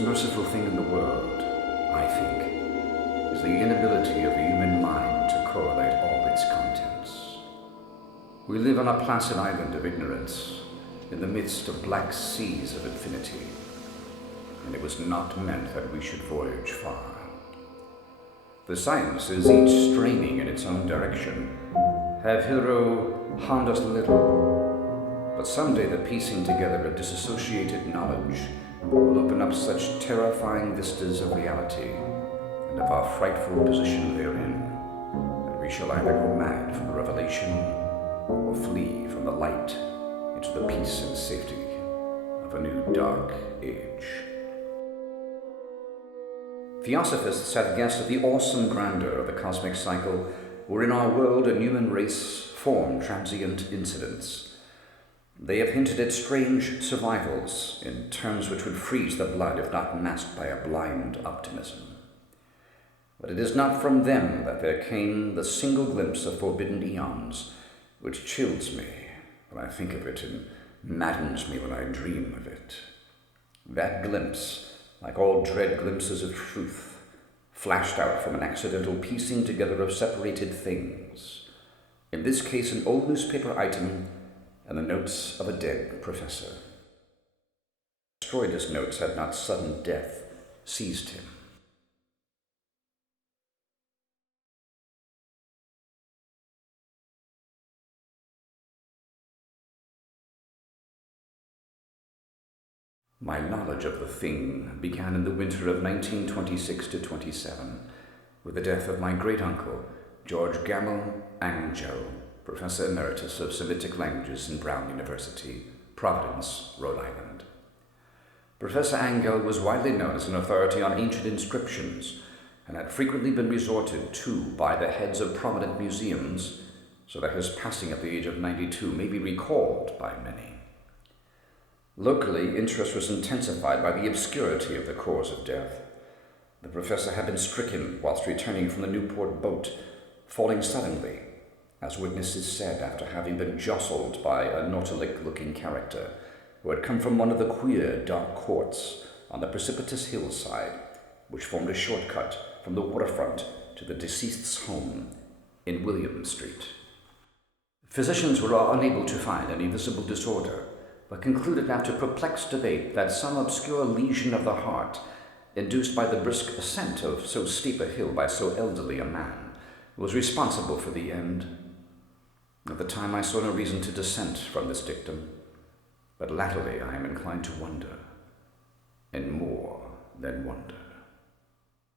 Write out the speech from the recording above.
merciful thing in the world, I think, is the inability of the human mind to correlate all its contents. We live on a placid island of ignorance, in the midst of black seas of infinity, and it was not meant that we should voyage far. The sciences, each straining in its own direction, have hitherto harmed us little, but someday the piecing together of disassociated knowledge will open up such terrifying vistas of reality and of our frightful position therein, that we shall either go mad from the revelation or flee from the light into the peace and safety of a new dark age. Theosophists have guessed that the awesome grandeur of the cosmic cycle, wherein our world and human race form transient incidents. They have hinted at strange survivals in terms which would freeze the blood if not masked by a blind optimism. But it is not from them that there came the single glimpse of forbidden eons, which chills me when I think of it and maddens me when I dream of it. That glimpse, like all dread glimpses of truth, flashed out from an accidental piecing together of separated things. In this case, an old newspaper item and the notes of a dead professor. Destroyed his notes had not sudden death seized him. My knowledge of the thing began in the winter of 1926 to 27, with the death of my great-uncle, George Gammell Angell, Professor Emeritus of Semitic Languages in Brown University, Providence, Rhode Island. Professor Angell was widely known as an authority on ancient inscriptions and had frequently been resorted to by the heads of prominent museums, so that his passing at the age of 92 may be recalled by many. Locally, interest was intensified by the obscurity of the cause of death. The professor had been stricken whilst returning from the Newport boat, falling suddenly, as witnesses said, after having been jostled by a nautilic-looking character who had come from one of the queer, dark courts on the precipitous hillside, which formed a shortcut from the waterfront to the deceased's home in William Street. Physicians were unable to find any visible disorder, but concluded after perplexed debate that some obscure lesion of the heart, induced by the brisk ascent of so steep a hill by so elderly a man, was responsible for the end. At the time I saw no reason to dissent from this dictum, but latterly I am inclined to wonder, and more than wonder.